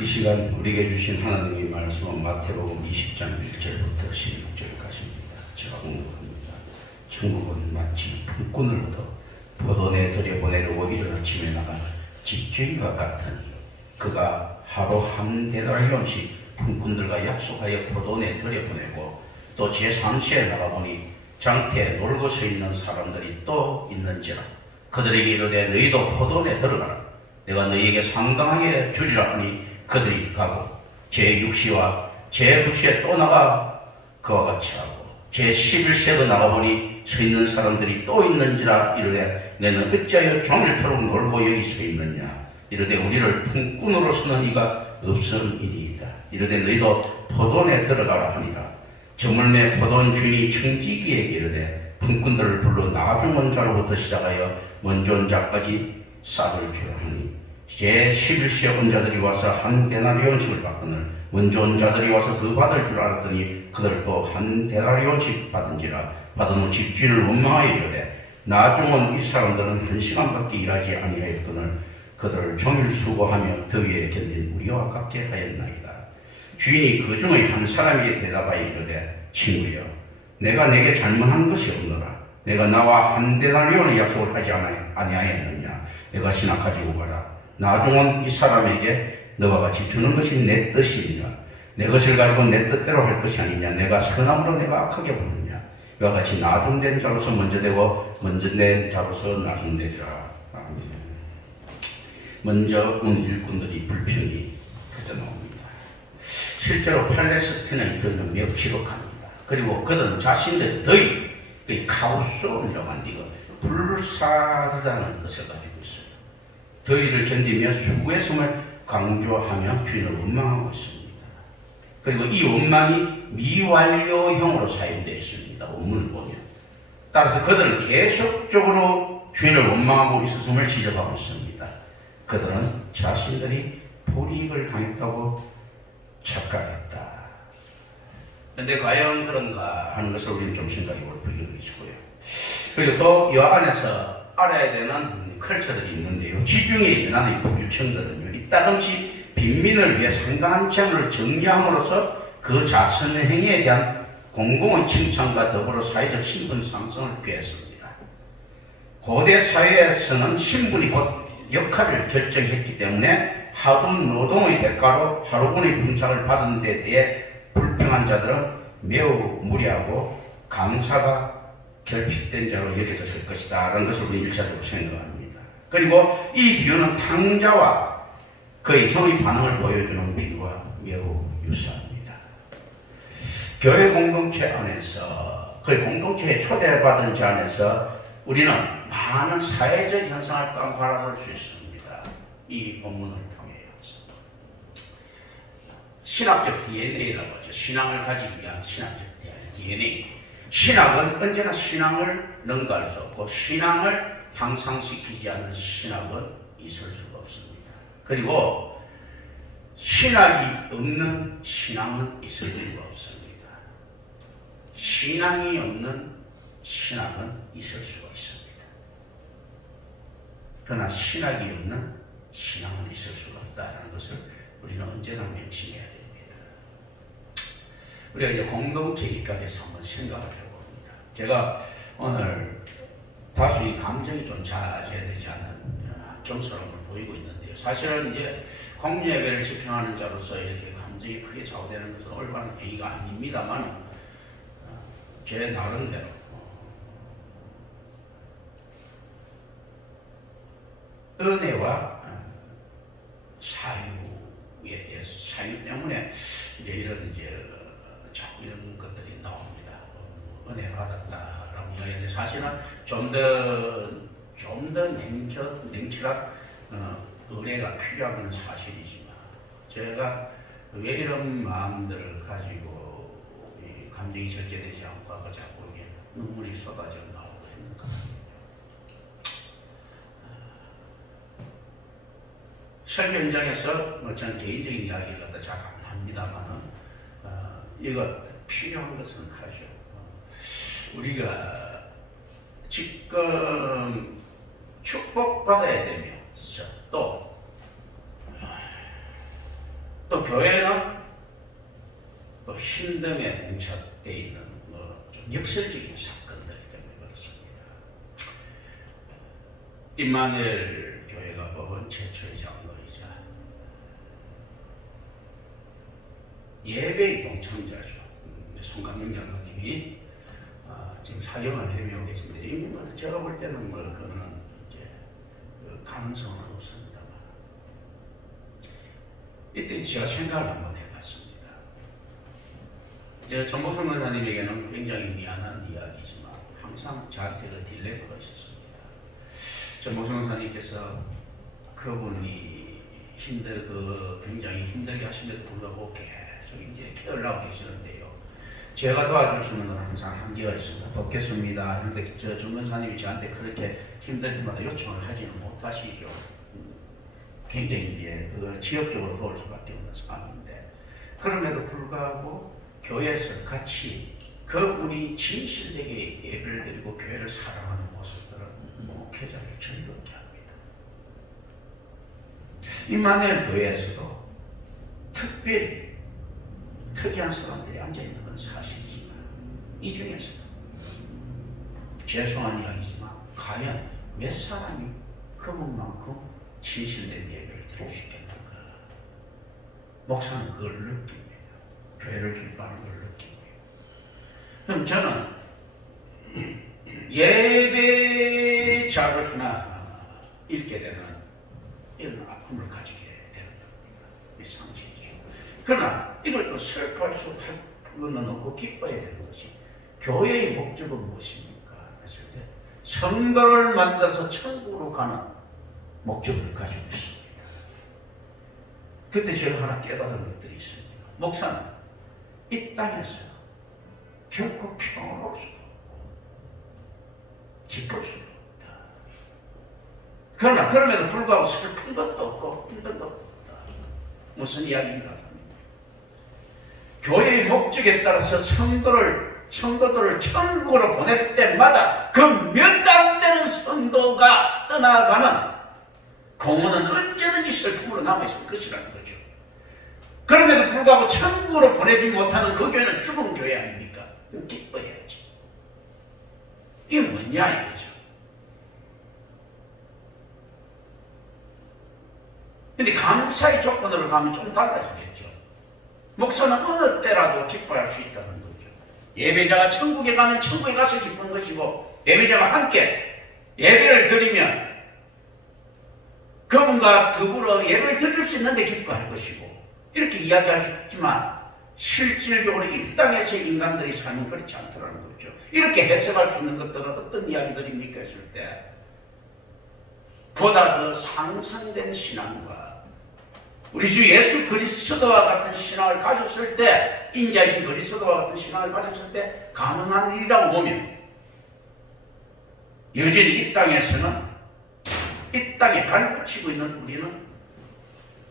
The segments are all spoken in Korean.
이 시간 우리에게 주신 하나님의 말씀은 마태복음 20장 1절부터 16절까지입니다. 제가 공부합니다. 천국은 마치 품꾼을 얻어 포도원에 들여보내려고 이른 아침에 나간 집주인과 같으니 그가 하루 한 데나리온씩 품꾼들과 약속하여 포도원에 들여보내고 또 제3시에 나가보니 장터에 놀고 서 있는 사람들이 또 있는지라 그들에게 이르되 너희도 포도원에 들어가라. 내가 너희에게 상당하게 주리라 하니 그들이 가고 제6시와 제9시에 또 나가 그와 같이 하고 제11시에도 나가보니 서 있는 사람들이 또 있는지라 이르되 너는 어찌하여 종일토록 놀고 여기 서 있느냐. 이르되 우리를 품꾼으로서는 이가 없음이니이다. 이르되 너희도 포도원에 들어가라 하니라. 저물매 포도원 주인이 청지기에 이르되 품꾼들을 불러 나중 온 자로부터 시작하여 먼저 온 자까지 싹을 주라 하니 제11시에 온 자들이 와서 한 데나리온씩을 받거늘 먼저 온 자들이 와서 더 받을 줄 알았더니 그들도 한 데나리온씩 받은지라. 받은 후 집주인을 원망하여 이르되 나중 온 이 사람들은 1시간밖에 일하지 아니하였거늘 그들을 종일 수고하며 더위에 견딘 우리와 같게 하였나이다. 주인이 그 중에 한 사람에게 대답하여 이르되 친구여 내가 내게 잘못한 것이 없노라. 내가 나와 한 데나리온의 약속을 하지 아니하였느냐. 내가 신학 가지고 가라. 나중 온 이 사람에게 너와 같이 주는 것이 내 뜻이니라. 내 것을 가지고 내 뜻대로 할 것이 아니냐. 내가 선함으로 내가 악하게 보느냐. 이와 같이 나중된 자로서 먼저 되고 먼저 된 자로서 나중되리라. 먼저 온 일꾼들이 불평이 터져나옵니다. 실제로 팔레스틴의 더위는 매우 지독합니다. 그리고 그들은 자신들의 더위, 그 카우스온이라고 하는 이거 불사르다는 것을 가지고 있어요. 더위를 견디며 수고의 섬을 강조하며 주인을 원망하고 있습니다. 그리고 이 원망이 미완료형으로 사용되어 있습니다. 원문을 보면. 따라서 그들은 계속적으로 주인을 원망하고 있었음을 지적하고 있습니다. 그들은 자신들이 불이익을 당했다고 착각했다. 그런데 과연 그런가 하는 것을 우리는 좀 생각해 볼 필요가 있고요. 그리고 또 이 안에서 알아야 되는 컬처들이 있는데요. 지중해 연안의 부유층들은요, 이따금씩 빈민을 위해 상당한 재물을 정리함으로써 그 자선 행위에 대한 공공의 칭찬과 더불어 사회적 신분 상승을 꾀했습니다. 고대 사회에서는 신분이 곧 역할을 결정했기 때문에 하돈 노동의 대가로 하루분의 분상을 받은 데 대해 불평한 자들은 매우 무리하고 감사가 결핍된 자로 여겨졌을 것이다 라는 것을 우리 일차적으로 생각합니다. 그리고 이 비유는 탕자와 그의 형의 반응을 보여주는 비유와 매우 유사합니다. 교회 공동체 안에서 그 공동체에 초대받은 자 안에서 우리는 많은 사회적 현상을 바라볼 수 있습니다. 이 본문을 통해요. 신학적 DNA라고 하죠. 신앙을 가지기 위한 신학적 DNA. 신학은 언제나 신앙을 능가할 수 없고 신앙을 향상시키지 않는 신학은 있을 수가 없습니다. 그리고 신학이 없는 신앙은 있을 수가 없습니다. 신앙이 없는 신학은 있을 수가 있습니다. 그러나 신학이 없는 신앙은 있을 수가 없다는 것을 우리는 언제나 명심해야 됩니다. 우리가 이제 공동체 입각에서 한번 생각을 해봅니다. 제가 오늘 다소 이 감정이 좀 자제해야 되지 않는 경솔함을 보이고 있는데요. 사실은 이제 공예배를 집행하는 자로서 이렇게 감정이 크게 좌우되는 것은 올바른 행위가 아닙니다만 제 나름대로 은혜와 사유에 대해서 사유 때문에 이제 이런 자꾸 이런 것들이 나옵니다. 은혜 받았다라고 이야기하는데 사실은 좀 더 냉철한 은혜가 필요한 사실이지만 제가 왜 이런 마음들을 가지고 이 감정이 절제되지 않고 자꾸 이게 눈물이 쏟아져 나오고 있는가. 설교 현장에서 저는 개인적인 이야기를 갖다 잘 안 합니다만은 이거 필요한 것은 하죠. 우리가 지금 축복받아야 되면서 또 또 교회는 또 힘듦에 봉착되어 있는 좀 역설적인 사건들 때문에 그렇습니다. 임마누엘 교회가 법원 최초의 장로이자 예배의 동참자죠. 송강명 장로님이 지금 사령을 해명하고 계신데 이미 제가 볼 때는 그거는 이제 가능성은 없습니다만 이때 제가 생각을 한번 해봤습니다. 제가 전복성 권사님에게는 굉장히 미안한 이야기지만 항상 저한테 그 딜레마가 있었습니다. 전복성 권사님께서 그분이 굉장히 힘들게 하심에도 불구하고 계속 이제 케어를 계시는데요. 제가 도와줄 수 있는 건 항상 한계가 있습니다. 돕겠습니다. 그런데 정 권사님이 저한테 그렇게 힘들 때마다 요청을 하지는 못하시죠. 굉장히 이제 지역적으로 도울 수밖에 없는 상황인데 그럼에도 불구하고 교회에서 같이 그분이 진실되게 예배를 드리고 교회를 사랑하는 모습들은 목회자를 즐겁게 합니다. 임마누엘 교회에서도 특별히 특이한 사람들이 앉아있는 건 사실이지만 이 중에서도 죄송한 이야기지만 과연 몇 사람이 그분만큼 진실된 예배를 드릴 수 있겠는가. 목사는 그걸 느낍니다. 교회를 기뻐하는 걸 느낍니다. 그럼 저는 예배자를 하나 잃게 되는 이런 아픔을 가지게 되는 겁니다. 이 상식이죠. 그러나 이걸 또 슬퍼할 수는 없고 기뻐해야 되는 것이 교회의 목적은 무엇입니까? 했을 때 성도를 만들어서 천국으로 가는 목적을 가지고 있습니다. 그때 제가 하나 깨달은 것들이 있습니다. 목사는 이 땅에서 결코 평화로울 수도 없고 기쁠 수도 없다. 그러나 그럼에도 불구하고 슬픈 것도 없고 힘든 것도 없다. 무슨 이야기인가 합니다. 교회의 목적에 따라서 성도들을 천국으로 보낼 때마다 그 몇 안 되는 성도가 떠나가는 공헌은 언제든지 슬픔으로 남아있을 것이라는 거죠. 그럼에도 불구하고 천국으로 보내지 못하는 그 교회는 죽은 교회 아닙니까? 기뻐해야지. 이게 뭐냐 이거죠. 근데 감사의 조건으로 가면 좀 달라지겠죠. 목사는 어느 때라도 기뻐할 수 있다는 거죠. 예배자가 천국에 가면 천국에 가서 기쁜 것이고 예배자가 함께 예배를 드리면 그분과 더불어 예배를 드릴 수 있는데 기뻐할 것이고 이렇게 이야기할 수 있지만 실질적으로 이 땅에서의 인간들이 사는 그렇지 않더라는 거죠. 이렇게 해석할 수 있는 것들은 어떤 이야기들입니까 했을 때 보다 더 상승된 신앙과 우리 주 예수 그리스도와 같은 신앙을 가졌을 때 인자이신 그리스도와 같은 신앙을 가졌을 때 가능한 일이라고 보면 여전히 이 땅에서는 이 땅에 발붙이고 있는 우리는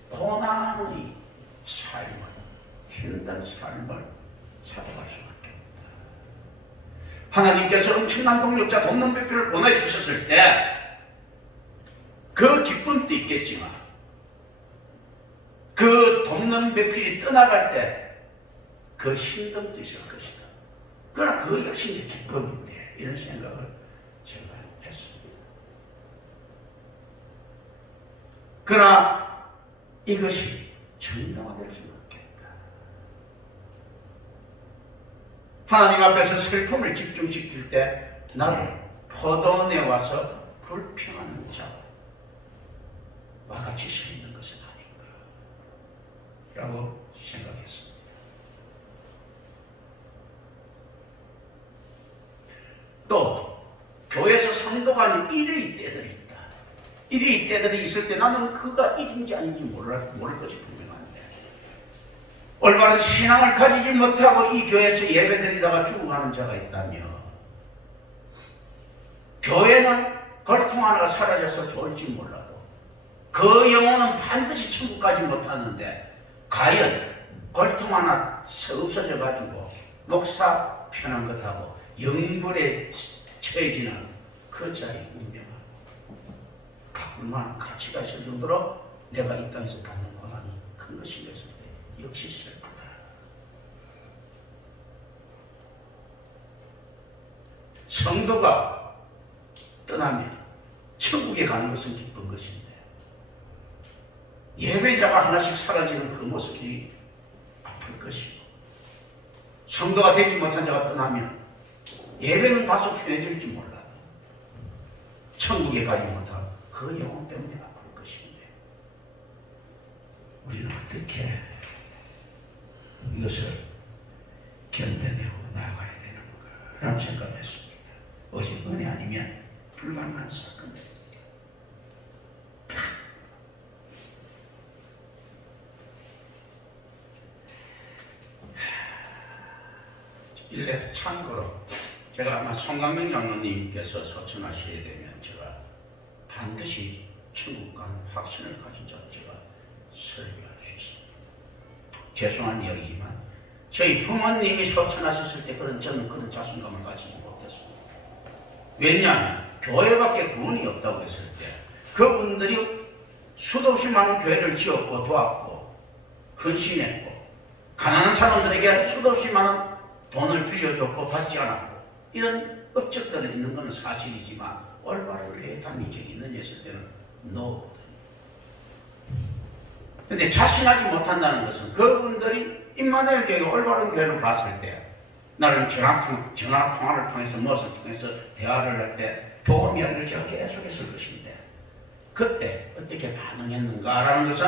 고난의 삶을 힘든 삶을 살아갈 수밖에 없다. 하나님께서 엄청난 동력자 돕는 배필을 보내주셨을 때 그 기쁨도 있겠지만 그 돕는 배필이 떠나갈 때 그 힘듦도 있을 것이다. 그러나 그 역시 이제 기쁨인데 이런 생각을 제가 했습니다. 그러나 이것이 정당화될 수는 없겠다. 하나님 앞에서 슬픔을 집중시킬 때 나를 포도원에 와서 불평하는 자와 같이 서 있는 것은 아닌가 라고 생각했습니다. 또 교회에서 성도가 아닌 일의 때들이 있다. 일의 때들이 있을 때 나는 그가 일인지 아닌지 모를 것이 분명한데 올바른 신앙을 가지지 못하고 이 교회에서 예배드리다가 죽어가는 자가 있다며 교회는 걸통 하나가 사라져서 좋을지 몰라도 그 영혼은 반드시 천국 가지 못하는데 과연 걸통 하나 없어져 가지고 목사 편한 것하고 영벌에 처해지는 그 자의 운명을 바꿀 만한 가치가 있을 정도로 내가 이 땅에서 받는 고난이 큰 것인가 했을 때 역시 슬프다. 성도가 떠나면 천국에 가는 것은 기쁜 것인데 예배자가 하나씩 사라지는 그 모습이 아플 것이고 성도가 되지 못한 자가 떠나면 예배는 다소 편해질지 몰라도 천국에 가지 못한 그 영혼 때문에 아플 것인데 우리는 어떻게 이것을 견뎌내고 나아가야 되는가 라는 생각을 했습니다. 오직 은혜 아니면 불가능한 사건입니다. 1례 참고로 제가 아마 송강명 장로님께서 소천하시게 되면 제가 반드시 천국 가는 확신을 가진 자 제가 설교할 수 있습니다. 죄송한 이야기지만 저희 부모님이 소천하셨을 때 저는 그런 자신감을 가지지 못했습니다. 왜냐하면 교회밖에 구원이 없다고 했을 때 그분들이 수도 없이 많은 교회를 지었고 도왔고 헌신했고 가난한 사람들에게 수도 없이 많은 돈을 빌려줬고 받지 않았고 이런 업적들은 있는 것은 사실이지만 올바른 교회 다닌 적이 있느냐 했을 때는 노거든요. 그런데 자신하지 못한다는 것은 그분들이 임마누엘 교회가 올바른 교회로 봤을 때 나는 전화 통화를 통해서 무엇을 통해서 대화를 할 때 복음 이야기를 제가 계속했을 것인데 그때 어떻게 반응했는가라는 것은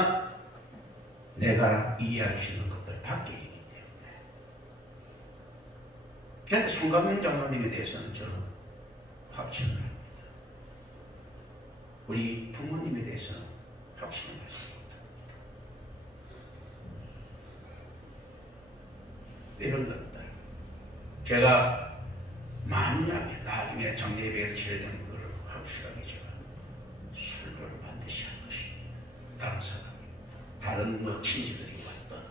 내가 이해할 수 있는 것들 밖에 있기 때문에. 그런데 송강명 장로님에 대해서는 저는 확신을 합니다. 우리 부모님에 대해서는 확신을 했습니다. 이런 것들 제가 만약에 나중에 장례배를 치러야 되는 것을 확실하게 제가 설교를 반드시 할 것입니다. 다른 사람이 다른 뭐 친지들이 왔던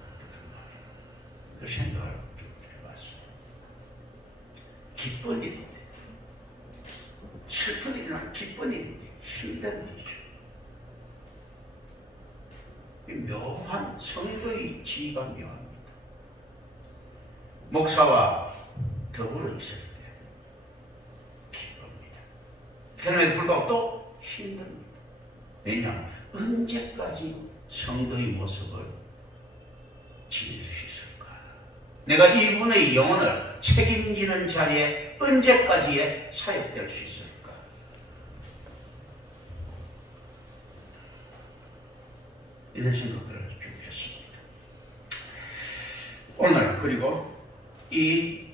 그 생각을 해봤어요. 기쁜 일인데 슬픈 일이나 기쁜 일인데 힘든 일이죠. 묘한 성도의 지위가 묘합니다. 목사와 더불어 있을 때 기쁩니다. 그럼에도 불구하고 또 힘듭니다. 왜냐하면 언제까지 성도의 모습을 지닐 수 있을까? 내가 이분의 영혼을 책임지는 자리에 언제까지의 사역될 수 있을까? 이런 생각들을 준비했습니다. 오늘 그리고 이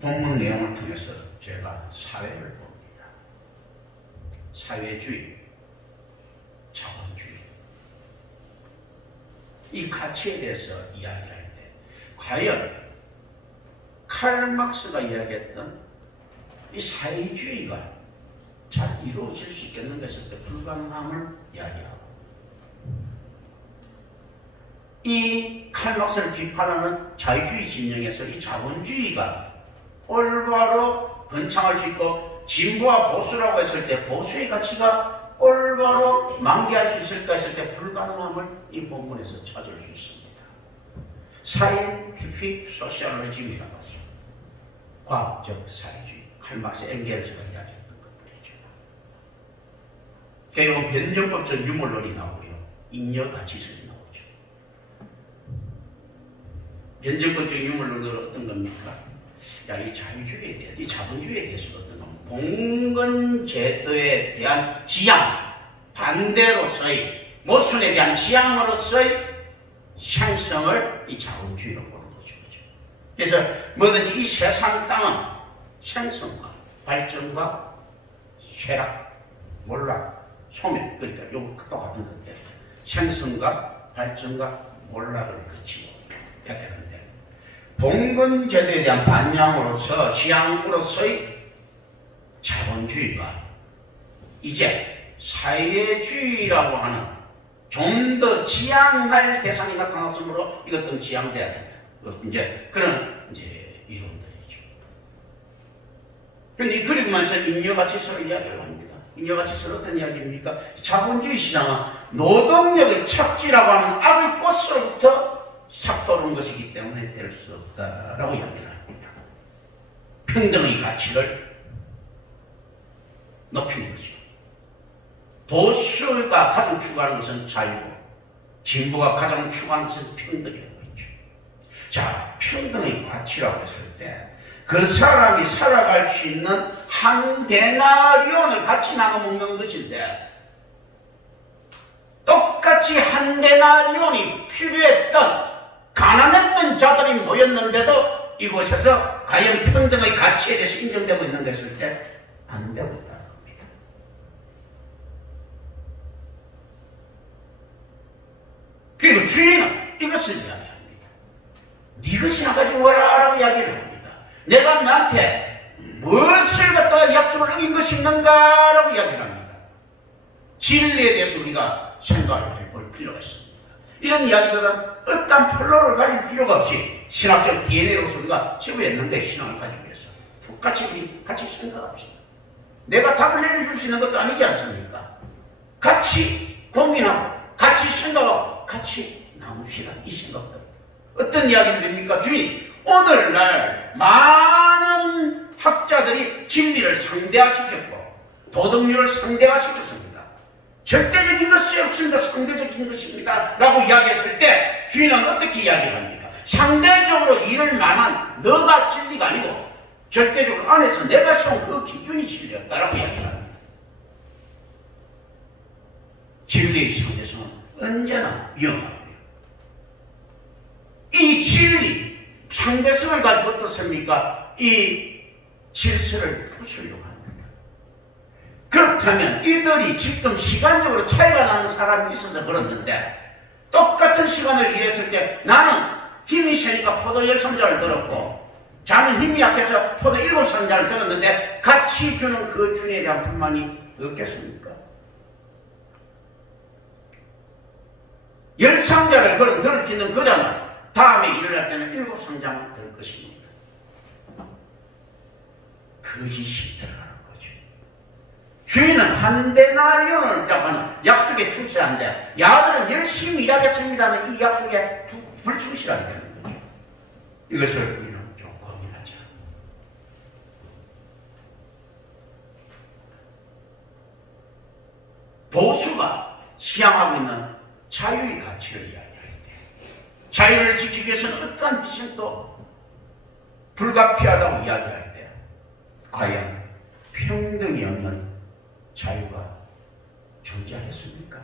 본문 내용을 통해서 제가 사회를 봅니다. 사회주의, 자본주의 이 가치에 대해서 이야기할 때 과연 칼 막스가 이야기했던 이 사회주의가 잘 이루어질 수 있겠는가 했을 때 불가능함을 이야기하고 이 칼 막스를 비판하는 자유주의 진영에서 이 자본주의가 올바로 번창할 수 있고 진보와 보수라고 했을 때 보수의 가치가 올바로 만개할 수 있을까 했을 때 불가능함을 이 본문에서 찾을 수 있습니다. 사이언티픽 소셜리즘이라고 하죠. 과학적 사회주의. 칼 막스 엥겔스가 이야기했던 것들이죠. 결국 변정법적 유물론이 나오고요. 잉여 가치설이 나오죠. 변정법적 유물론은 어떤 겁니까? 야, 이 자유주의에 대해서, 이 자본주의에 대해서 어떤 겁니까? 봉건제도에 대한 지향, 반대로서의, 모순에 대한 지향으로서의 생성을 이 자본주의로 보는 거죠. 그래서 뭐든지 이 세상 땅은 생성과 발전과 쇠락, 몰락, 소멸, 그러니까 요것도 같은 건데, 생성과 발전과 몰락을 거치고 해야 되는데, 봉건제도에 대한 반향으로서 지향으로서의 자본주의가 이제 사회주의라고 하는 좀 더 지향할 대상이 나타났으므로 이것도 지향돼야 된다. 이제 그런 이제 이론들이죠. 그런데 그러면서 잉여가치설을 이야기를 합니다. 잉여가치설 어떤 이야기입니까? 자본주의 시장은 노동력의 척지라고 하는 악의 꽃으로부터 삭도는 것이기 때문에 될 수 없다라고 이야기를 합니다. 평등의 가치를 높이는 거죠. 보수가 가장 추구하는 것은 자유고 진보가 가장 추구하는 것은 평등이라고 했죠. 자, 평등의 가치라고 했을 때 그 사람이 살아갈 수 있는 한 데나리온을 같이 나눠 먹는 것인데 똑같이 한 데나리온이 필요했던 가난했던 자들이 모였는데도 이곳에서 과연 평등의 가치에 대해서 인정되고 있는 가 했을 때 안 되고 있다는 겁니다. 그리고 주인은 이것을 이야기합니다. 네 것이나 가지고 와라 라고 이야기를 합니다. 내가 너한테 무엇을 갖다가 약속을 어긴 것이 있는가 라고 이야기를 합니다. 진리에 대해서 우리가 생각을 해볼 필요가 있습니다. 이런 이야기들은 어떤 플로를 가질 필요가 없이 신학적 DNA로서 우리가 지구했는데 신앙을 가지기 위해서 똑같이 우리 같이 생각합시다. 내가 답을 내려줄 수 있는 것도 아니지 않습니까? 같이 고민하고 같이 생각하고 같이 나눕시다. 이 생각들. 어떤 이야기들입니까? 주님, 오늘날 많은 학자들이 진리를 상대화시켰고 도덕률을 상대화시켰습니다. 절대적인 것이 없습니다. 상대적인 것입니다. 라고 이야기했을 때 주인은 어떻게 이야기를 합니까? 상대적으로 이를 만한 너가 진리가 아니고 절대적으로 안에서 내가 세운 그 기준이 진리였다라고 이야기를 합니다. 진리의 상대성은 언제나 위험합니다. 이 진리, 상대성을 가지고 어떻습니까? 이 질서를 부수려고 합니다. 그렇다면 이들이 지금 시간적으로 차이가 나는 사람이 있어서 그렇는데 똑같은 시간을 일했을 때 나는 힘이 세니까 포도 13잔을 들었고 자는 힘이 약해서 포도 7잔을 들었는데 같이 주는 그 주인에 대한 불만이 없겠습니까? 10상자를 그럼 들을 수 있는 그자는 다음에 일을 할 때는 7상자만 들 것입니다. 거짓이 들어가는 거죠. 주인은 한 데나리온을 하는 약속에 출세한데 야들은 열심히 일하겠습니다는 이 약속에 불충실하게 되는 거죠. 이것을 우리는 좀 고민하자. 보수가 시향하고 있는 자유의 가치를 이야기합니다. 자유를 지키기 위해서는 어떠한 희생도 불가피하다고 이야기할 때 과연 평등이 없는 자유가 존재하겠습니까?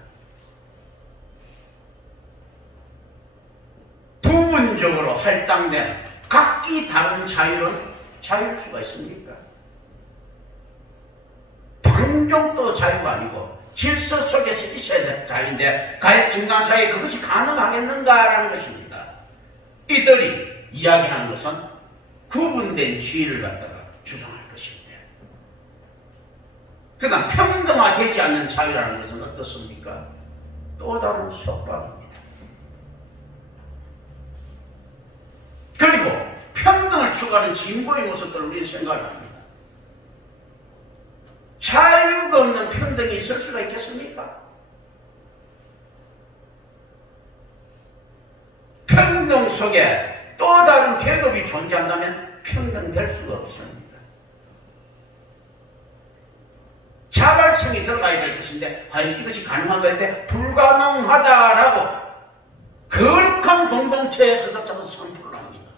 부분적으로 할당된 각기 다른 자유는 자유일 수가 있습니까? 방종도 자유가 아니고 질서 속에서 있어야 될 자유인데 과연 인간 사이에 그것이 가능하겠는가라는 것입니다. 이들이 이야기하는 것은 구분된 지위를 갖다가 주장할 것인데 그다음 평등화되지 않는 자유라는 것은 어떻습니까? 또 다른 속박입니다. 그리고 평등을 추구하는 진보의 모습들을 우리는 생각을 합니다. 자유가 없는 평등이 있을 수가 있겠습니까? 평등 속에 또 다른 계급이 존재한다면 평등될 수가 없습니다. 자발성이 들어가야 될 것인데 과연 이것이 가능한가 할 때 불가능하다라고 거룩한 공동체에서도 선포를 합니다.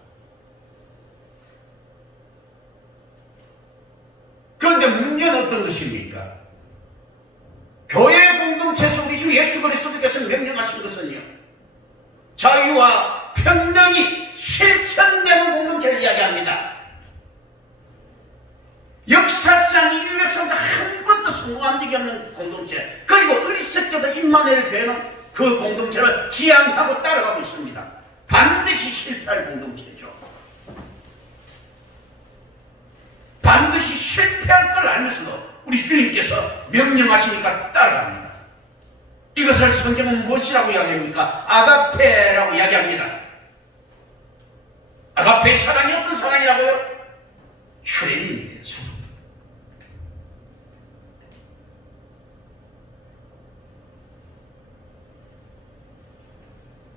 그런데 문제는 어떤 것입니까? 교회 공동체에서 우리 주 예수 그리스도께서 명령하신 것은요, 자유와 평등이 실천되는 공동체를 이야기합니다. 역사상 인류 역사상 한 번도 성공한 적이 없는 공동체, 그리고 어리석게도 임마누엘 교회는 그 공동체를 지향하고 따라가고 있습니다. 반드시 실패할 공동체죠. 반드시 실패할 걸 알면서도 우리 주님께서 명령하시니까 따라갑니다. 이것을 성경은 무엇이라고 이야기합니까? 아가페라고 이야기합니다. 아가페 사랑이 어떤 사랑이라고요? 출애굽이 된 사랑.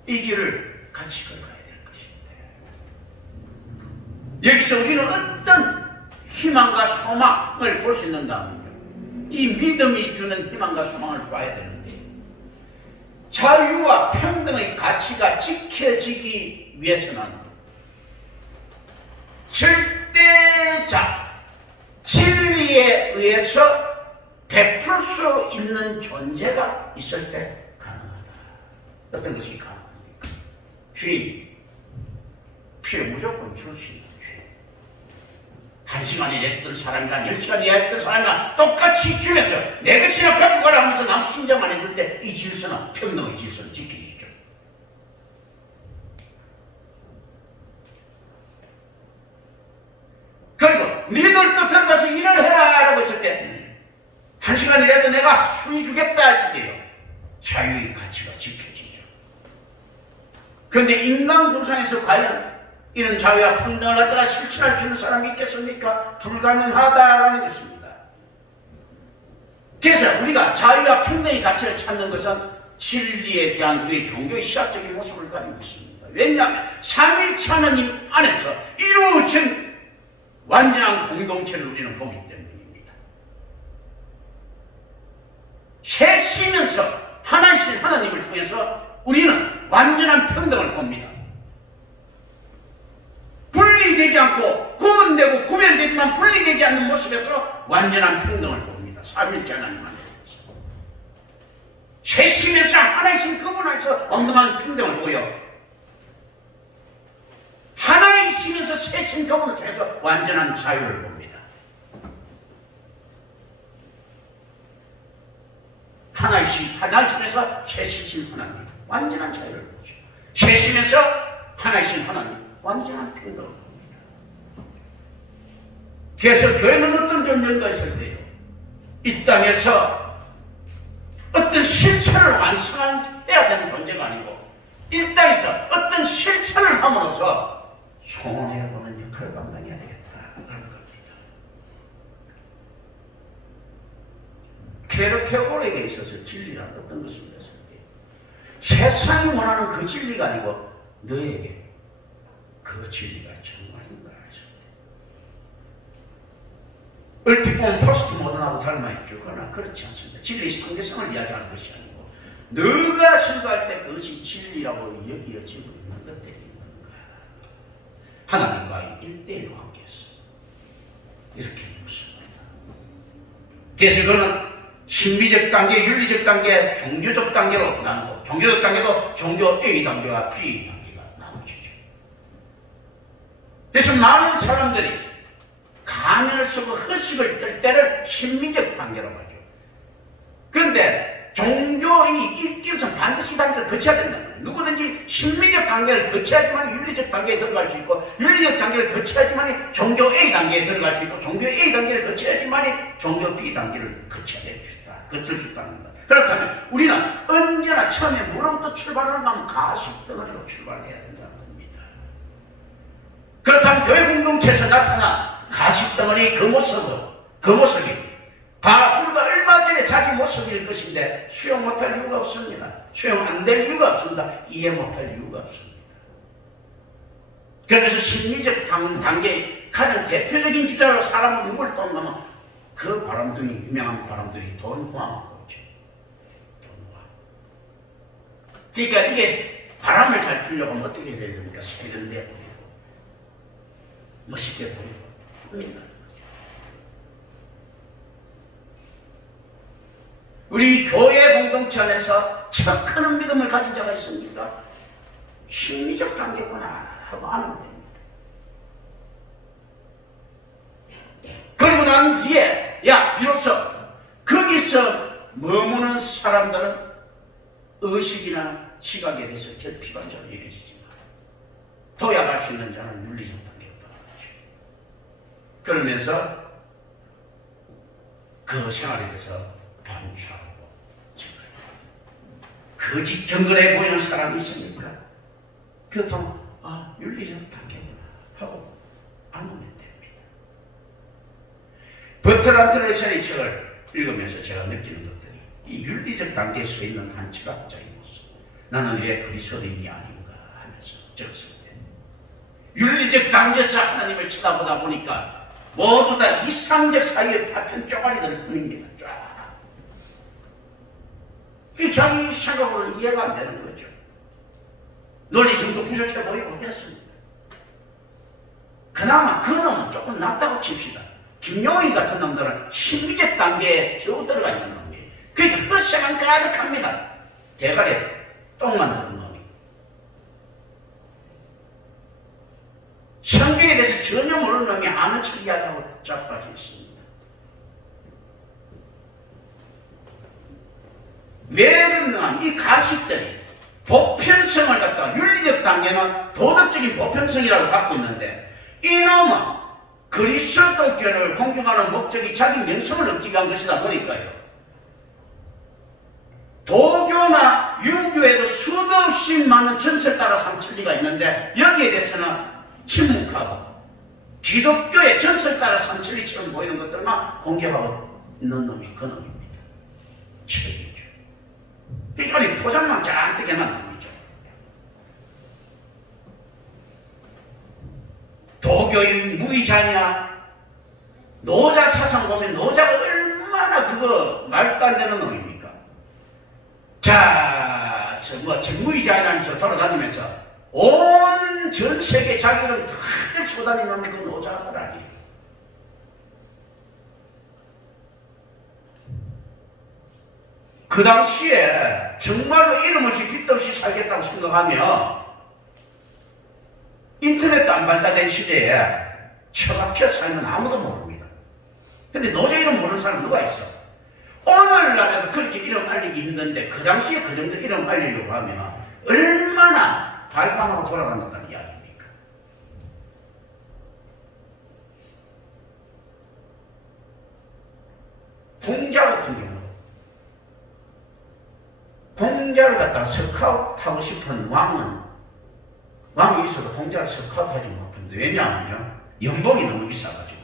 이 길을 같이 걸어가야 될 것인데, 여기서 우리는 어떤 희망과 소망을 볼 수 있는가? 이 믿음이 주는 희망과 소망을 봐야 되는데, 자유와 평등의 가치가 지켜지기 위해서는 절대적 진리에 의해서 베풀 수 있는 존재가 있을 때 가능하다. 어떤 것이 가능합니까? 주인, 피해 무조건 줄 수 있는 주인. 1시간 일했던 사람이랑 10시간 일했던 사람이랑 똑같이 주면서 내 것이나 가지고 가라 하면서 남 인정 안 해줄 때 이 질서는 평등의 질서는 지키죠. 그리고 니들도 들어가서 일을 해라 라고 했을 때 1시간 일해도 내가 수위 주겠다 했을 때요, 자유의 가치가 지켜지죠. 그런데 인간 군상에서 과연 이런 자유와 평등을 갖다가 실천할 수 있는 사람이 있겠습니까? 불가능하다라는 것입니다. 그래서 우리가 자유와 평등의 가치를 찾는 것은 진리에 대한 우리의 종교의 시작적인 모습을 가지고 있습니다. 왜냐하면 삼위일체 하나님 안에서 이루어진 완전한 공동체를 우리는 보기 때문입니다. 셋이면서 하나이신 하나님을 통해서 우리는 완전한 평등을 봅니다. 분리되지 않고 구분되고 구별되지만 분리되지 않는 모습에서 완전한 평등을 봅니다. 삼위일체 하나님 안에서 셋이면서 하나이신 그분 안에서 완전한 평등을 보여 하나이시면서 셋인 그분을 통해서 완전한 자유를 봅니다. 하나이시면서 셋이신 하나님 완전한 자유를 보죠. 셋이면서 하나이신 하나님 완전한 평등을 봅니다. 그래서 교회는 어떤 존재인가 했을 때요, 이 땅에서 어떤 실천을 완성해야 되는 존재가 아니고 이 땅에서 어떤 실천을 함으로써 소원해보는 역할을 감당해야 되겠다라는 겁니다. 케르케고르에게 있어서 진리란 어떤 것입니까? 세상이 원하는 그 진리가 아니고 너에게 그 진리가 정말인가 하십니다. 얼핏 보면 포스트 모던하고 닮아있죠. 그러나 그렇지 않습니다. 진리의 상대성을 이야기하는 것이 아니고 너가 생각할 때 그것이 진리라고 여겨지고 있는 것들이 있는가. 하나님과의 1대1 관계에서 이렇게 묻습니다. 그래서 그거는 신비적 단계, 윤리적 단계, 종교적 단계로 나누고, 종교적 단계도 종교 A 단계와 B 단계가 나눠지죠. 그래서 많은 사람들이 가면을 쓰고 허식을 뜰 때를 신비적 단계라고 하죠. 그런데 종교의 있기로서 반드시 단계를 거쳐야 된다는 거예요. 누구든지 신비적 단계를 거쳐야지만 윤리적 단계에 들어갈 수 있고, 윤리적 단계를 거쳐야지만 종교 A 단계에 들어갈 수 있고, 종교 A 단계를 거쳐야지만 종교 B 단계를 거쳐야 될 수 있다. 거칠 수 있다는 겁니다. 그렇다면 우리는 언제나 처음에 뭐로부터 출발하는가 하면 가식덩어리로 출발해야 된다는 겁니다. 그렇다면 교회 공동체에서 나타난 가식덩어리 그 모습이 불과 얼마 전에 자기 모습일 것인데 수용 못할 이유가 없습니다. 수용 안 될 이유가 없습니다. 이해 못할 이유가 없습니다. 그래서 심리적 단계의 가장 대표적인 주자로 사람을 누굴 떠나면 그 바람둥이, 유명한 바람둥이 돈화하고 있죠. 돈화. 그러니까 이게 바람을 잘 피려고 하면 어떻게 해야 됩니까? 세련돼 보이고 멋있게 보이고 합니다. 우리 교회 공동체 안에서 척하는 믿음을 가진 자가 있습니까? 심리적 단계구나 하고 아는 됩니다. 그리고 난 뒤에 비로소 거기서 머무는 사람들은 의식이나 시각에 대해서 제일 피관적으로 여겨지지만 도약할 수 있는 자는 윤리적 단계로 돌아가죠. 그러면서 그 생활에 대해서 반추하고 거짓 정글해 보이는 사람이 있습니까? 그렇다면 윤리적 단계구나 하고 아는 됩니다. 버트란트 레슨의 책을 읽으면서 제가 느끼는 것들이 이 윤리적 단계에 서 있는 한 철학자의 모습, 나는 왜 그리스도인이 아닌가 하면서 적습니다. 윤리적 단계에서 하나님을 쳐다보다 보니까 모두 다 이상적 사유의 파편 쪼가리들 뿐입니다. 쫙. 자기 생각으로는 이해가 안 되는 거죠. 논리성도 부족해 보이고 그랬습니다. 그나마 그 놈은 조금 낫다고 칩시다. 김용희 같은 놈들은 심리적 단계에 겨우 들어가 있는 놈이에요. 그러니까 헛생각 가득합니다. 대가리에 똥 만드는 놈이. 성경에 대해서 전혀 모르는 놈이 아는 척 이야기하고 잡혀가지고 있습니다. 왜 그러냐면 이 가식들이 보편성을 갖다가 윤리적 단계는 도덕적인 보편성이라고 갖고 있는데 이놈은 그리스도교를 공격하는 목적이 자기 명성을 얻기 위한 것이다 보니까요. 도교나 유교에도 수도 없이 많은 전설 따라 삼천리가 있는데 여기에 대해서는 침묵하고 기독교의 전설 따라 삼천리처럼 보이는 것들만 공격하고 있는 놈이 그 놈입니다. 책이죠. 그러니까 포장만 잔뜩 해놓은 놈이죠. 도교인 무의자냐? 노자 사상 보면 노자가 얼마나 그거 말도 안 되는 놈입니까? 자, 무의자라면서 돌아다니면서 온 전 세계 자기를 다들 쳐다니는 그 노자들 아니에요. 그 당시에 정말로 이름 없이 빚도 없이 살겠다고 생각하며 인터넷도 안 발달된 시대에 처박혀 살면 아무도 모릅니다. 근데 노조 이름 모르는 사람 누가 있어? 오늘날에도 그렇게 이름 알리기 힘든데 그 당시에 그 정도 이름 알리려고 하면 얼마나 발광하고 돌아간다는 이야기입니까? 공자 같은 경우 공자를 갖다가 스카우트하고 싶은 왕이 있어도 공자를 스카우트하지 못합니다. 왜냐하면요 연봉이 너무 비싸가지고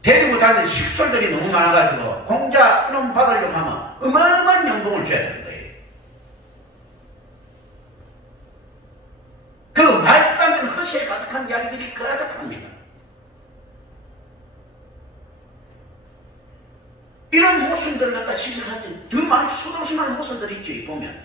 데리고 다니는 식솔들이 너무 많아가지고 공자 이름 받으려고 하면 어마어마한 연봉을 줘야 되는 거예요. 그 말도 안 되는 허세에 가득한 이야기들이 가득합니다. 이런 모순들을 갖다 지적하지 더 많은 수도 없이 많은 모순들이 있죠. 보면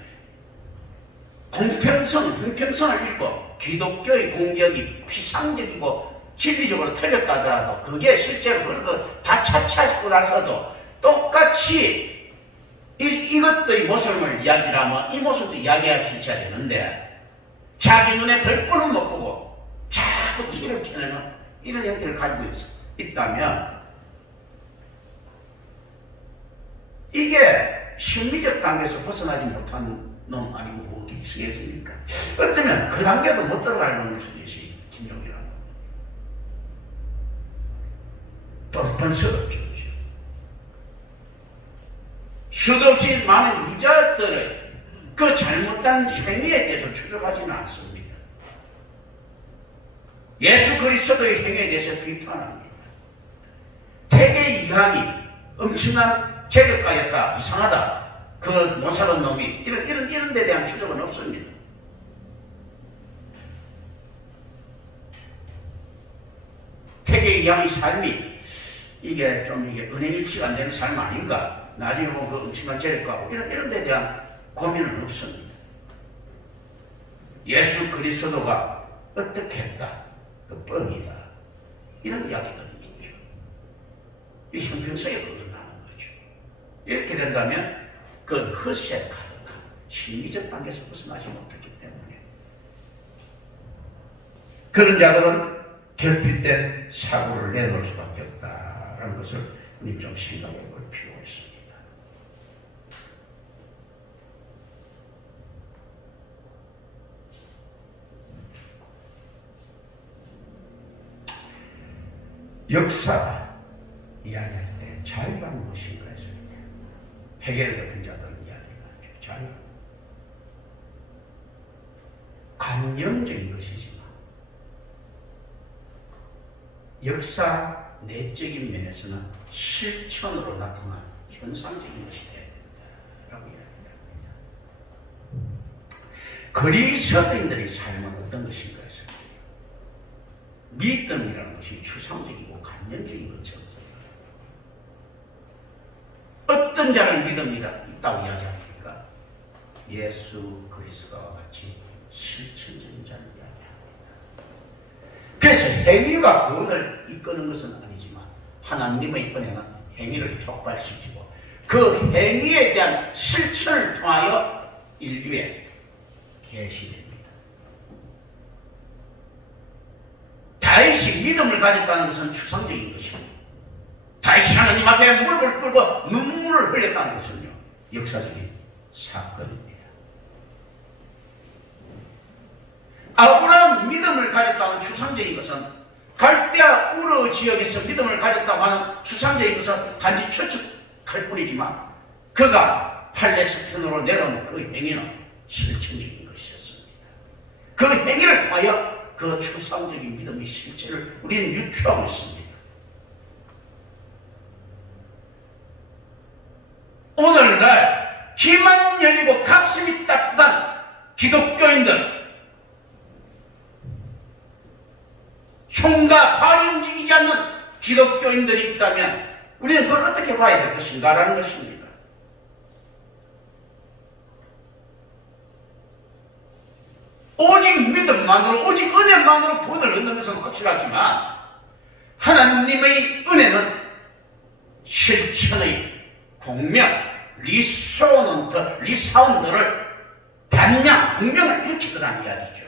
공평성, 형평성을 읽고 기독교의 공격이 피상적이고 진리적으로 틀렸다 하더라도 그게 실제로 그렇게 다 차차고 나서도 똑같이 이것들의 모습을 이야기하면 이 모습도 이야기할 수 있어야 되는데 자기 눈에 덜보는 못 보고 자꾸 티를 켜내는 이런 형태를 가지고 있다면 이게 심리적 단계에서 벗어나지 못한 놈 아니고 뭐기 쓰겠습니까? 어쩌면 그 단계도 못 들어갈 놈일 수도 있어요. 김종이라는 놈. 뻔뻔스럽죠. 수도 없이 많은 유자들의 그 잘못된 행위에 대해서 추적하지는 않습니다. 예수 그리스도의 행위에 대해서 비판합니다. 태계 이항이 엄청난 재력가였다, 이상하다, 그 못살은 놈이 이런 데 대한 추적은 없습니다. 태계 이항의 삶이 이게 좀 은혜일치가 안 되는 삶 아닌가? 나중에 보면 그 엄청난 재력가고 이런 데 대한 고민은 없습니다. 예수 그리스도가 어떻게 했다, 그 뻥이다, 이런 이야기들은 있죠. 이 형평성에 어긋나는 거죠. 이렇게 된다면 그건 허세에 가득한 심리적 단계에서 벗어나지 못했기 때문에 그런 자들은 결핍된 사고를 내놓을 수밖에 없다라는 것을 우리 좀 생각해 볼 필요가 있습니다. 역사 이야기할 때 자유란 무엇인가 했습니다. 헤겔 같은 자들은 이야기를 하죠. 자유. 관념적인 것이지만 역사 내적인 면에서는 실천으로 나타난 현상적인 것이 돼야 된다라고 이야기를 합니다. 그리스도인들의 삶은 어떤 것인가 했을 때 믿음이라는 것이 추상적이고 관념적인 것처럼 어떤 자를 믿음이 있다고 이야기합니까? 예수 그리스도와 같이 실천적인 자를 이야기합니다. 그래서 행위가 구원을 이끄는 것은 아니지만 하나님의 은혜는 행위를 촉발시키고 그 행위에 대한 실천을 통하여 인류에 계시됩니다. 다윗이 믿음을 가졌다는 것은 추상적인 것입니다. 다시 하나님 앞에 무릎을 꿇고 눈물을 흘렸다는 것은요, 역사적인 사건입니다. 아브라함 믿음을 가졌다는 추상적인 것은 갈대아 우르 지역에서 믿음을 가졌다고 하는 추상적인 것은 단지 추측할 뿐이지만 그가 팔레스틴으로 내려온 그 행위는 실천적인 것이었습니다. 그 행위를 통하여 그 추상적인 믿음의 실체를 우리는 유추하고 있습니다. 오늘날 귀만 열리고 가슴이 따뜻한 기독교인들, 손과 발이 움직이지 않는 기독교인들이 있다면 우리는 그걸 어떻게 봐야 될 것인가 라는 것입니다. 오직 믿음만으로, 오직 은혜만으로 구원을 얻는 것은 확실하지만 하나님의 은혜는 실천의 공명, 리사운드를 반냥, 공명을 일으키더라는 이야기죠.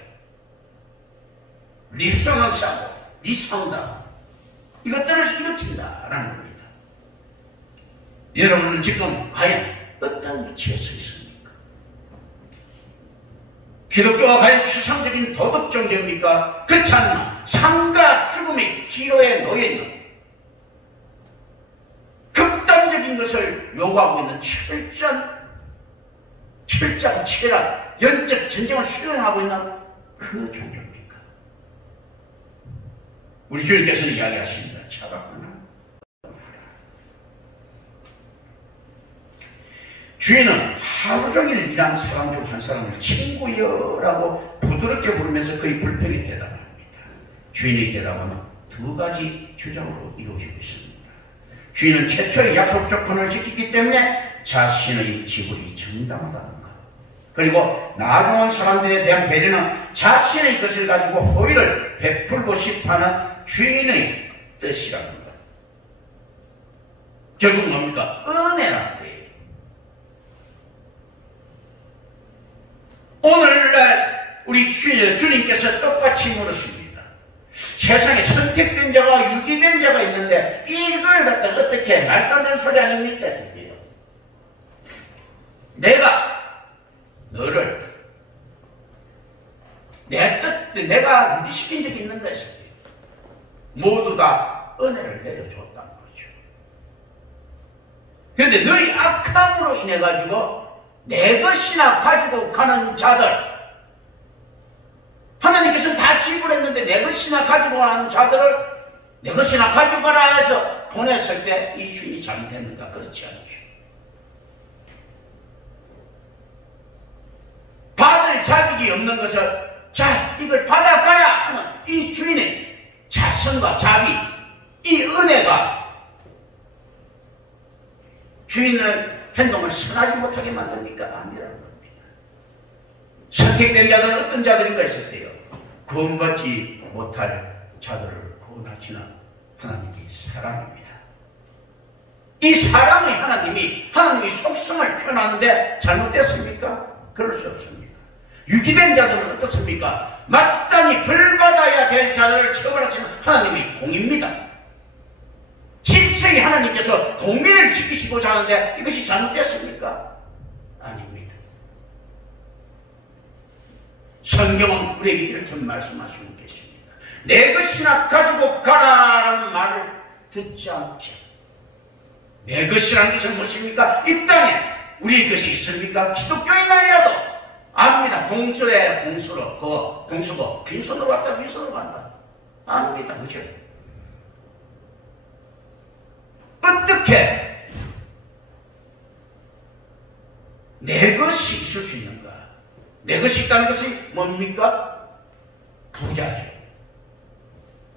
리소넌스하고 리사운드하고 이것들을 일으킨다라는 겁니다. 여러분은 지금 과연 어떤 위치에 서 있습니까? 기독교가 과연 추상적인 도덕 종교입니까? 그렇지 않나 삶과 죽음의 기로에 놓여있는 극단적인 것을 요구하고 있는 철저하고 치열한 영적 전쟁을 수행하고 있는 그 종교입니까? 우리 주님께서는 이야기하십니다. 차갑구나. 주인은 하루 종일 일한 사람 중 한 사람을 친구여라고 부드럽게 부르면서 그의 불평에 대답합니다. 주인의 대답은 두 가지 주장으로 이루어지고 있습니다. 주인은 최초의 약속 조건을 지켰기 때문에 자신의 지불이 정당하다는 것, 그리고 나아온 사람들에 대한 배려는 자신의 것을 가지고 호의를 베풀고 싶어하는 주인의 뜻이라는 것. 결국 뭡니까? 은혜라는 거예요. 오늘날 우리 주님께서 똑같이 물으십니다. 세상에 선택된 자와 유기된 자가 있는데 이걸 갖다 어떻게 말도 안 되는 소리 아닙니까? 내가 너를 내 뜻, 내가 유기시킨 적이 있는가 했어요. 모두 다 은혜를 내려줬다는 거죠. 그런데 너희 악함으로 인해 가지고 내 것이나 가지고 가는 자들, 하나님께서는 다 지불했는데 내 것이나 가지고 가는 자들을 내 것이나 가지고 가라 해서 보냈을 때 이 주인이 잘못했는가? 그렇지 않죠. 받을 자격이 없는 것을 자, 이걸 받아가야 하는 이 주인의 자성과 자비, 이 은혜가 주인의 행동을 선하지 못하게 만듭니까? 아니라는 겁니다. 선택된 자들은 어떤 자들인가 했을 때요, 구원받지 못할 자들을 구원하시는 하나님의 사랑입니다. 이 사랑의 하나님이 하나님의 속성을 표현하는데 잘못됐습니까? 그럴 수 없습니다. 유기된 자들은 어떻습니까? 마땅히 벌받아야 될 자들을 처벌하시는 하나님의 공입니다. 실세의 하나님께서 공의를 지키시고자 하는데 이것이 잘못됐습니까? 아닙니다. 성경은 우리에게 이렇게 말씀하시고 계십니다. 내 것이나 가지고 가라라는 말을 듣지 않게. 내 것이라는 것은 무엇입니까? 이 땅에 우리의 것이 있습니까? 기독교인 아니라도 압니다. 공수에 공수로, 그거 공수고 빈손으로 왔다 빈손으로 간다. 압니다. 그죠? 어떻게 내 것이 있을 수 있는가? 내 것이 있다는 것이 뭡니까? 부자죠.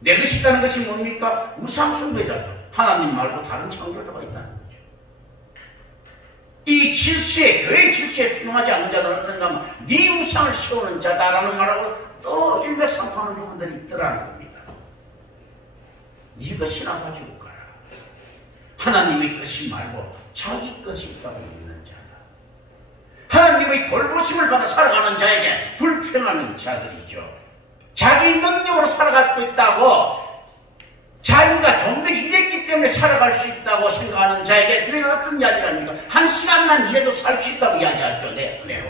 내 것이 있다는 것이 뭡니까? 우상숭배자죠. 하나님 말고 다른 창조자가 있다는 거죠. 이 질서에, 교회의 질서에 순응하지 않는 자들은 어떤가 하면 네 우상을 세우는 자다라는 말하고 또 일맥상통하는 부분들이 있더라는 겁니다. 네 것이나 가지고 가라. 하나님의 것이 말고 자기 것이 있다고 믿는 자다. 하나님의 돌보심을 받아 살아가는 자에게 불평하는 자들이죠. 자기 능력으로 살아가고 있다고, 자기가 좀 더 일했기 때문에 살아갈 수 있다고 생각하는 자에게 주님은 어떤 이야기를 합니까? 한 시간만 일해도 살 수 있다고 이야기하죠. 내 은혜로.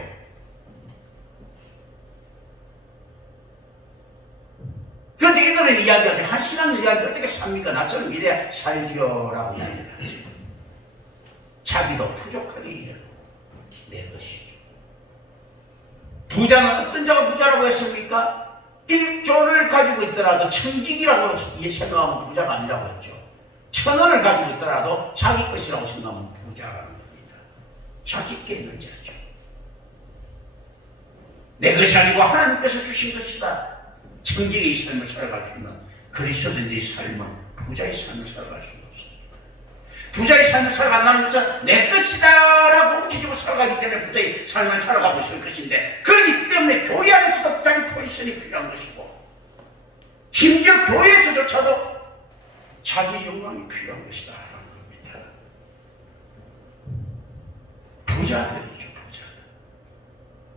그런데 이들은 이야기하죠. 한 시간을 일하는데 어떻게 삽니까? 나처럼 일해야 살지요라고 이야기를 하죠. 자기도 부족하게 일하고 내 것이죠. 부자는 어떤 자가 부자라고 했습니까? 1조를 가지고 있더라도 청직이라고 생각하면 부자가 아니라고 했죠. 1,000원을 가지고 있더라도 자기 것이라고 생각하면 부자라는 겁니다. 자기 게 있는 자죠. 내 것이 아니고 하나님께서 주신 것이다. 청직의 삶을 살아갈 수 있는 그리스도인의 삶은 부자의 삶을 살아갈 수가 없습니다. 부자의 삶을 살아간다는 것은 내 것이다 라고 움켜쥐고 살아가기 때문에 부자의 삶을 살아가고 있을 것인데, 그렇기 때문에 교회 안에서도 부자의 포지션이 필요한 것이고, 심지어 교회에서조차도 자기 영광이 필요한 것이다 라는 겁니다. 부자들이죠, 부자들.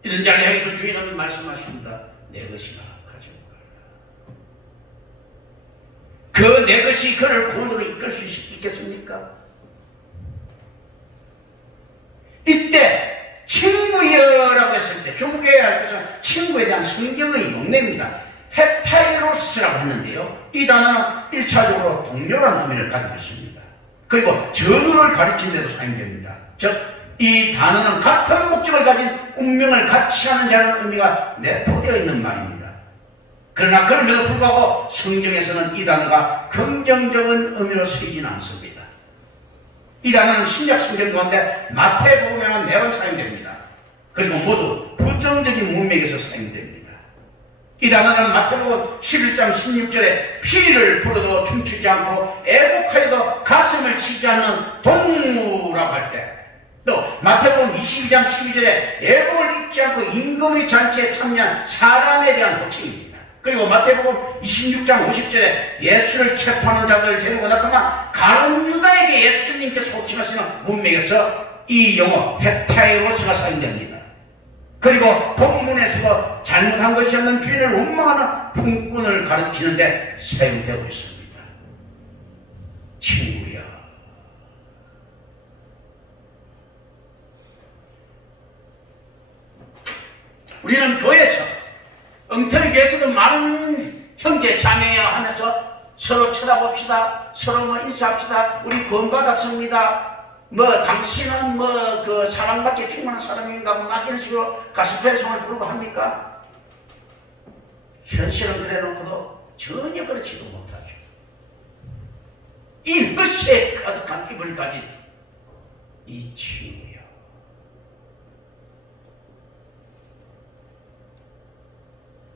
이런 자를 향해서 주인은 말씀하십니다. 내 것이나 가지고 가라. 그 내 것이 그를 구원으로 이끌 수 있겠습니까? 이때 친구여라고 했을 때 중국에 할 것은 친구에 대한 성경의 용례입니다. 헤타이로스라고 했는데요, 이 단어는 1차적으로 동료라는 의미를 가지고 있습니다. 그리고 전우를 가르치는 데도 사용됩니다. 즉, 이 단어는 같은 목적을 가진 운명을 같이 하는 자라는 의미가 내포되어 있는 말입니다. 그러나 그럼에도 불구하고 성경에서는 이 단어가 긍정적인 의미로 쓰이지는 않습니다. 이 단어는 신약 성경 가운데 마태복음에만 4번 사용됩니다. 그리고 모두 부정적인 문맥에서 사용됩니다. 이 단어는 마태복음 11장 16절에 피리를 불어도 춤추지 않고 애곡하여도 가슴을 치지 않는 동무라고 할 때, 또 마태복음 22장 12절에 애곡을 입지 않고 임금의 잔치에 참여한 사람에 대한 호칭입니다. 그리고 마태복음 26장 50절에 예수를 체포하는 자들을 데리고 나타나 가룟 유다에게 예수님께서 호칭하시는 문맥에서 이 용어 헤타이로스가 사용됩니다. 그리고 본문에서도 잘못한 것이 없는 주인을 원망하는 품꾼을 가리키는데 사용되고 있습니다. 친구야, 우리는 교회에서, 엉터리 교회에서도 많은 형제 자매야 하면서 서로 쳐다봅시다, 서로 인사합시다, 우리 구원받았습니다, 당신은 그 사랑받기에 충분한 사람인가, 이런 식으로 가스펠송을 부르고 합니까? 현실은 그래놓고도 전혀 그렇지도 못하죠. 이 헛에 가득한 입을 가진 이 친구야,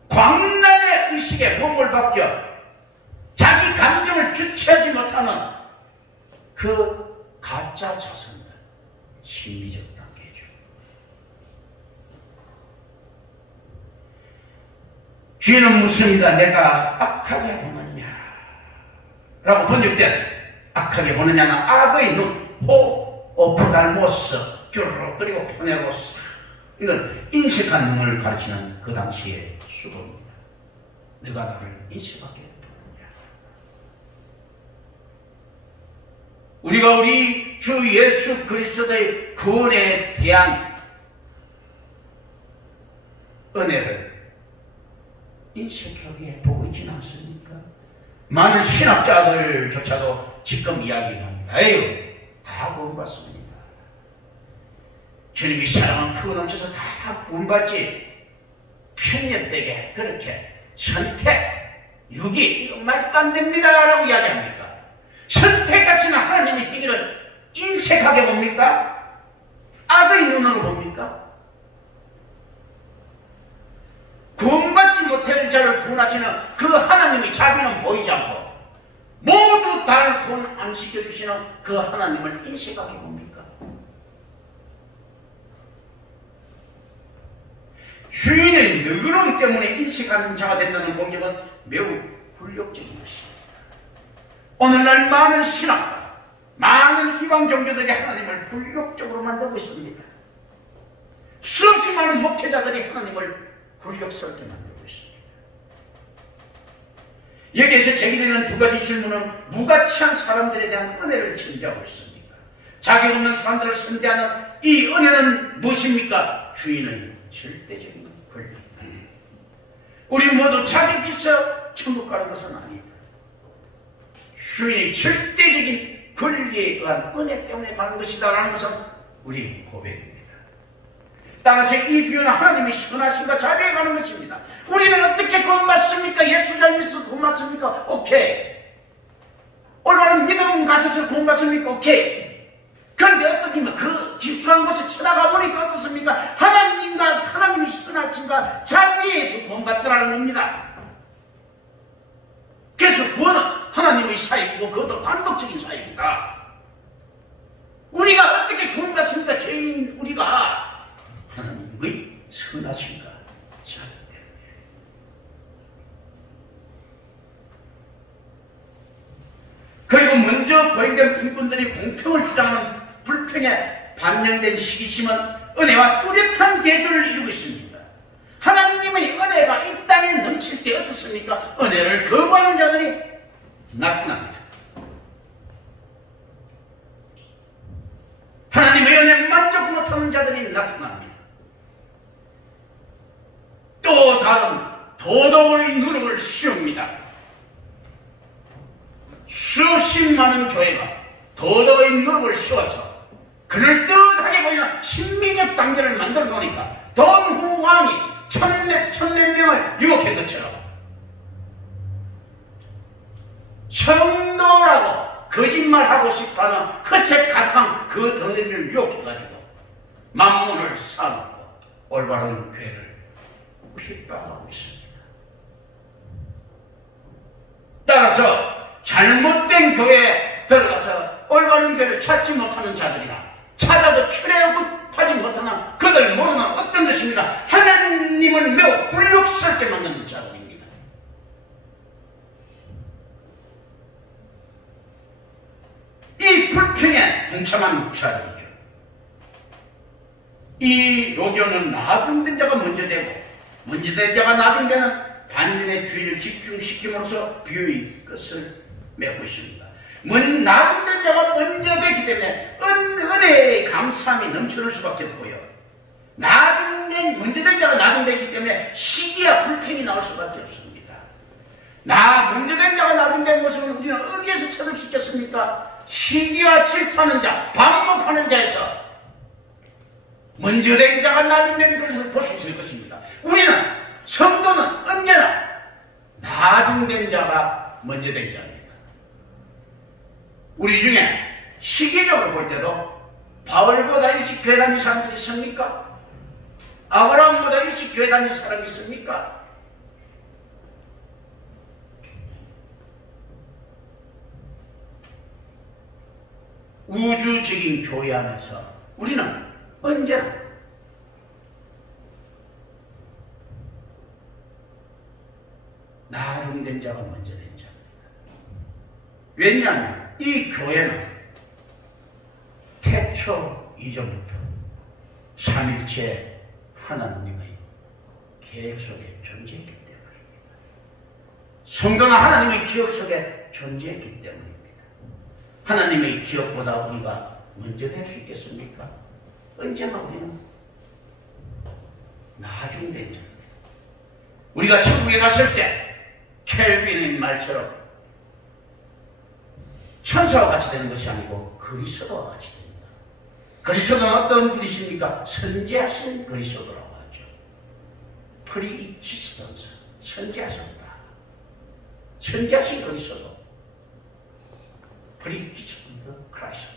광란의 의식에 몸을 바뀌어 자기 감정을 주체하지 못하는 그 가짜 자선들, 심리적 단계죠. 주인은 묻습니다. 내가 악하게 보느냐? 라고 번역된 악하게 보느냐는 악의 눈, 오프달모스, 쭈르르, 그리고 포네로스, 이건 인식한 눈을 가르치는 그 당시의 수도입니다. 내가 나를 인식하게 보느냐? 우리가 우리 주 예수 그리스도의 구원에 대한 은혜를 인식하게 보고 있지는 않습니까? 많은 신학자들조차도 지금 이야기합니다. 에휴, 다 구원받습니다. 주님이 사랑은 크고 넘쳐서 다 구원받지, 편협되게 그렇게 선택, 유기, 이거 말도 안 됩니다 라고 이야기합니까? 선택하시는 하나님의 행위를 인색하게 봅니까? 악의 눈으로 봅니까? 구원받지 못할 자를 구원하시는 그 하나님의 자비는 보이지 않고 모두 다를 구원 안 시켜주시는 그 하나님을 인식하게 봅니까? 주인의 너그러움 때문에 인식하는 자가 된다는 공격은 매우 굴욕적인 것입니다. 오늘날 많은 신학과 많은 이방 종교들이 하나님을 굴욕적으로 만들고 있습니다. 수없이 많은 목회자들이 하나님을 굴욕스럽게 만들고 있습니다. 여기에서 제기되는 두 가지 질문은 무가치한 사람들에 대한 은혜를 전제하고 있습니다. 자격 없는 사람들을 선대하는 이 은혜는 무엇입니까? 주인의 절대적인 권리. 우리 모두 자격이 있어 천국 가는 것은 아니다. 주인의 절대적인 권리에 의한 은혜 때문에 가는 것이다 라는 것은 우리 고백입니다. 따라서 이 비유는 하나님의 선하심과 자비에 가는 것입니다. 우리는 어떻게 구원받습니까? 예수 잘 믿어서 구원받습니까? 오케이. 올바른 믿음 가져서 구원받습니까? 오케이. 그런데 어떻게 그 깊숙한 곳에 쳐다가 보니까 어떻습니까? 하나님과 하나님의 선하심과 자비에서 구원받더라는 겁니다. 그래서 구원은 하나님의 사역이고 그것도 단독적인 사역이다. 우리가 어떻게 구원받습니까? 죄인 우리가 하나님의 선하심과 자비 때문에. 그리고 먼저 고행된 분들이 공평을 주장하는 불평에 반영된 시기심은 은혜와 뚜렷한 대조를 이루고 있습니다. 하나님의 은혜가 이 땅에 넘칠 때 어떻습니까? 은혜를 거부하는 자들이 나타납니다. 하나님의 은혜를 만족 못하는 자들이 나타납니다. 또 다른 도덕의 누룩을 씌웁니다. 수십 많은 교회가 도덕의 누룩을 씌워서 그럴듯하게 보이는 신비적 단계를 만들어 놓으니까 동후왕이 천몇 명을 유혹한 것처럼 성도라고 거짓말하고 싶어하는 흑색 가상 그 덩어리를 유혹해가지고 만문을 쌓아놓고 올바른 교회를 핍박하고 있습니다. 따라서 잘못된 교회에 들어가서 올바른 교회를 찾지 못하는 자들이나 찾아도 출애굽하지 못하는 그들 모르는 어떤 것입니까? 하나님을 매우 굴욕스럽게 만드는 자들입니다. 이 불평에 동참한 자들이죠. 이 로교는 나중된 자가 먼저 되고 먼저 된 자가 나중되는 반전의 주의를 집중시킴으로써 비유의 끝을 맺고 있습니다. 나중된 자가 먼저 되기 때문에 은혜의 감사함이 넘쳐날 수밖에 없고요. 먼저 된 자가 나중되기 때문에 시기와 불평이 나올 수밖에 없습니다. 먼저 된 자가 나중된 모습을 우리는 어디에서 찾을 수 있겠습니까? 시기와 질투하는 자, 반목하는 자에서 먼저 된 자가 나중된 것을 볼 수 있을 것입니다. 우리는 성도는 언제나 나중된 자가 먼저 된 자입니다. 우리 중에 시기적으로 볼 때도 바울보다 일찍 교회 다닌 사람들이 있습니까? 아브라함보다 일찍 교회 다닌 사람이 있습니까? 우주적인 교회 안에서 우리는 언제나 나중된 자가 먼저 된 자입니다. 왜냐하면 이 교회는 태초 이전부터 삼일체 하나님의 계획 속에 존재했기 때문입니다. 성도는 하나님의 기억 속에 존재했기 때문입니다. 하나님의 기억보다 우리가 먼저 될 수 있겠습니까? 언제나 우리는 나중된 자입니다. 우리가 천국에 갔을 때 켈빈의 말처럼 천사와 같이 되는 것이 아니고 그리스도와 같이 됩니다. 그리스도는 어떤 분이십니까? 선지하신 그리스도라고 하죠. 프리익지스턴스, 선지하셨다. 선지하신 그리스도. 프리익지스턴스 크라이스트.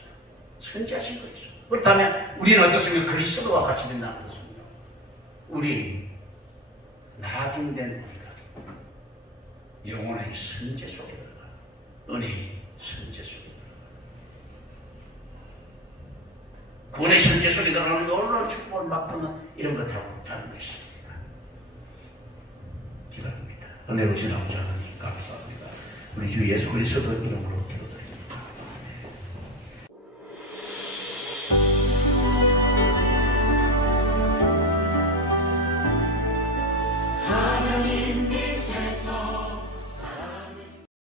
선지하신 그리스도. 그렇다면 우리는 어떻습니까? 그리스도와 같이 된다는 것은요. 우리 나중에 파송된 우리가 영원한 선제 속에 들어가. 은혜의 선제 속에 들어가. 구원의 선제 속에 들어가는 놀라운 축복을 맛보는 이런 것하고 다른 것입니다. 기도합니다. 은혜로우신 아버지 하나님 감사합니다. 우리 주 예수 그리스도 이름으로